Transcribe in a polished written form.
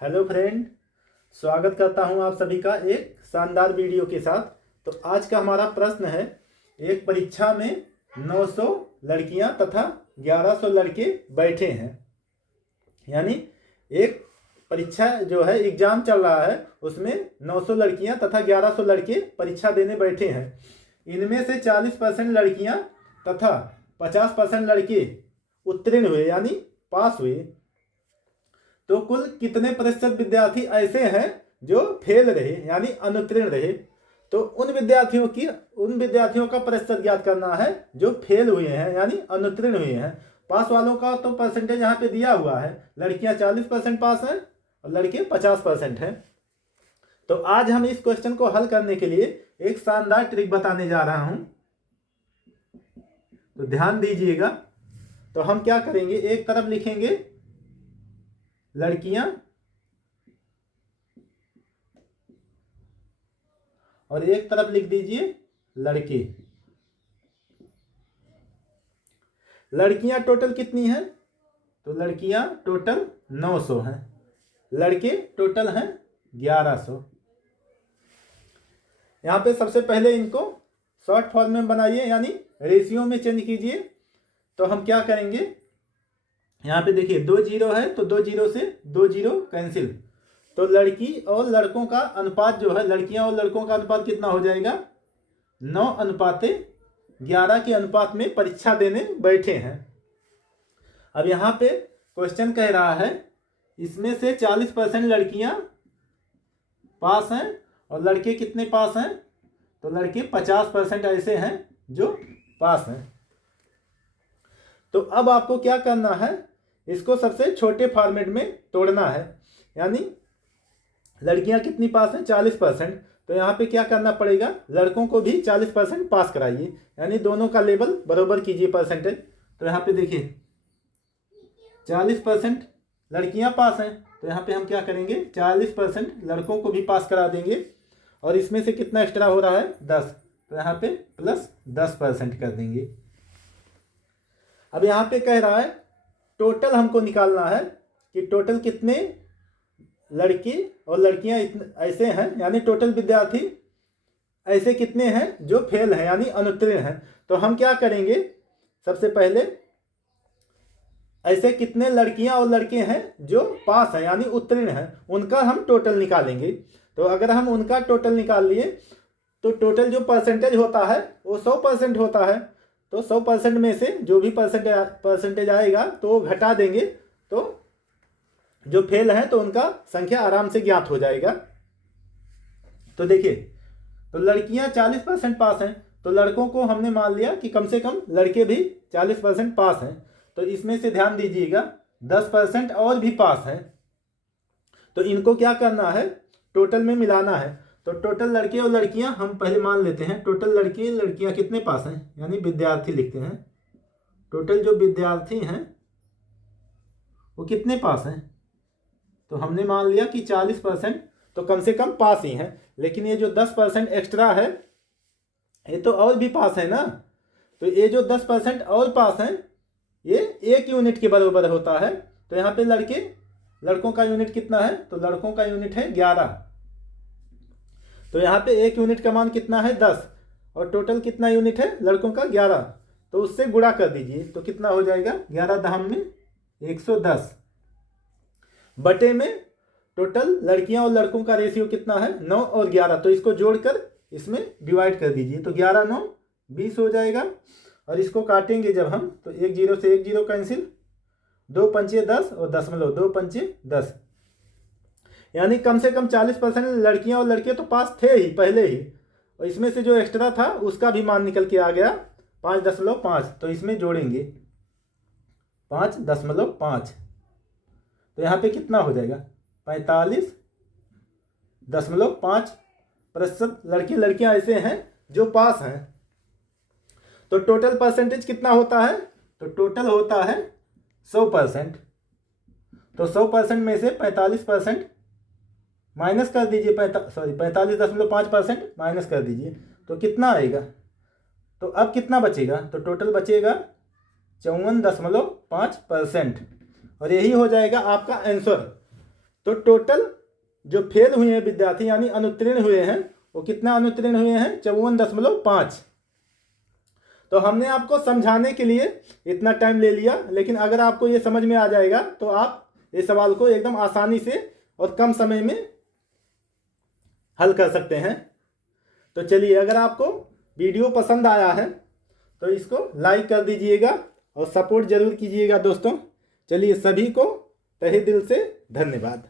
Hello friend, स्वागत करता हूं आप सभी का एक शानदार वीडियो के साथ। तो आज का हमारा प्रश्न है, एक परीक्षा में 900 लड़कियां तथा 1100 लड़के बैठे हैं। यानी एक परीक्षा जो है, एग्जाम चल रहा है, उसमें 900 लड़कियां तथा 1100 लड़के परीक्षा देने बैठे हैं। इनमें से 40% लड़कियां तथा 50% लड़के उत्तीर्ण हुए यानी पास हुए। तो कुल कितने प्रतिशत विद्यार्थी ऐसे हैं जो फेल रहे यानी अनुत्तीर्ण रहे। तो उन विद्यार्थियों का प्रतिशत ज्ञात करना है जो फेल हुए हैं यानी अनुत्तीर्ण हुए हैं। पास वालों का तो परसेंटेज यहाँ पे दिया हुआ है, लड़कियां 40% पास हैं और लड़के 50% हैं। तो आज हम इस क्वेश्चन को हल करने के लिए एक शानदार ट्रिक बताने जा रहा हूं, तो ध्यान दीजिएगा। तो हम क्या करेंगे, एक तरफ लिखेंगे लड़कियां और एक तरफ लिख दीजिए लड़के। लड़कियां टोटल कितनी हैं? तो लड़कियां टोटल 900 हैं, लड़के टोटल हैं 1100। यहां पे सबसे पहले इनको शॉर्ट फॉर्म में बनाइए यानी रेशियो में चेंज कीजिए। तो हम क्या करेंगे, यहाँ पे देखिए 2 जीरो है तो 2 जीरो से 2 जीरो कैंसिल। तो लड़की और लड़कों का अनुपात जो है, लड़कियां और लड़कों का अनुपात कितना हो जाएगा? 9:11 के अनुपात में परीक्षा देने बैठे हैं। अब यहाँ पे क्वेश्चन कह रहा है, इसमें से 40% लड़कियां पास हैं और लड़के कितने पास हैं? तो लड़के 50% ऐसे हैं जो पास हैं। तो अब आपको क्या करना है, इसको सबसे छोटे फॉर्मेट में तोड़ना है। यानी लड़कियां कितनी पास हैं? 40%। तो यहाँ पे क्या करना पड़ेगा, लड़कों को भी 40% पास कराइए, यानी दोनों का लेवल बराबर कीजिए परसेंटेज। तो यहाँ पे देखिए 40% लड़कियां पास हैं, तो यहाँ पे हम क्या करेंगे, 40% लड़कों को भी पास करा देंगे। और इसमें से कितना एक्स्ट्रा हो रहा है? 10। तो यहाँ पे प्लस 10% कर देंगे। अब यहाँ पे कह रहा है टोटल हमको निकालना है कि टोटल कितने लड़की और लड़कियां ऐसे हैं, यानी टोटल विद्यार्थी ऐसे कितने हैं जो फेल हैं यानी अनुत्तीर्ण हैं। तो हम क्या करेंगे, सबसे पहले ऐसे कितने लड़कियां और लड़के हैं जो पास हैं यानी उत्तीर्ण हैं, उनका हम टोटल निकालेंगे। तो अगर हम उनका टोटल निकाल लिए तो टोटल जो परसेंटेज होता है वो 100% होता है। तो 100% में से जो भी परसेंटेज आएगा तो वो घटा देंगे, तो जो फेल हैं तो उनका संख्या आराम से ज्ञात हो जाएगा। तो देखिए, तो लड़कियां 40% पास हैं, तो लड़कों को हमने मान लिया कि कम से कम लड़के भी 40% पास हैं। तो इसमें से ध्यान दीजिएगा 10% और भी पास हैं, तो इनको क्या करना है, टोटल में मिलाना है। तो टोटल लड़के और लड़कियां हम पहले मान लेते हैं, टोटल लड़के लड़कियां कितने पास हैं, यानी विद्यार्थी लिखते हैं। टोटल जो विद्यार्थी हैं वो कितने पास हैं? तो हमने मान लिया कि 40%, तो कम से कम पास ही हैं। लेकिन ये जो 10% एक्स्ट्रा है ये तो और भी पास है ना। तो ये जो 10% और पास हैं ये 1 यूनिट के बराबर होता है। तो यहाँ पे लड़कों का यूनिट कितना है? तो लड़कों का यूनिट है 11। तो यहाँ पे 1 यूनिट का मान कितना है? 10। और टोटल कितना यूनिट है लड़कों का? 11। तो उससे गुणा कर दीजिए तो कितना हो जाएगा? 11 धाम में 110 बटे में टोटल लड़कियां और लड़कों का रेशियो कितना है? 9 और 11। तो इसको जोड़कर इसमें डिवाइड कर दीजिए, तो 11 9 20 हो जाएगा। और इसको काटेंगे जब हम, तो 1 जीरो से 1 जीरो कैंसिल, 2 पंचे 10 और दशमलव 2 पंचे 10। यानी कम से कम 40% लड़कियां और लड़के तो पास थे ही पहले ही, और इसमें से जो एक्स्ट्रा था उसका भी मान निकल के आ गया 5.5। तो इसमें जोड़ेंगे 5.5। तो यहाँ पे कितना हो जाएगा? 45.5% लड़के लड़कियां ऐसे हैं जो पास हैं। तो टोटल परसेंटेज कितना होता है? तो टोटल होता है 100%। तो 100% में से 45% माइनस कर दीजिए, 45.5% माइनस कर दीजिए, तो कितना आएगा? तो अब कितना बचेगा? तो टोटल बचेगा 54.5%, और यही हो जाएगा आपका आंसर। तो टोटल जो फेल हुए हैं विद्यार्थी यानी अनुत्तीर्ण हुए हैं वो कितना अनुत्तीर्ण हुए हैं 54.5। तो हमने आपको समझाने के लिए इतना टाइम ले लिया, लेकिन अगर आपको ये समझ में आ जाएगा तो आप ये सवाल को एकदम आसानी से और कम समय में हल कर सकते हैं। तो चलिए, अगर आपको वीडियो पसंद आया है तो इसको लाइक कर दीजिएगा और सपोर्ट जरूर कीजिएगा दोस्तों। चलिए, सभी को तहे दिल से धन्यवाद।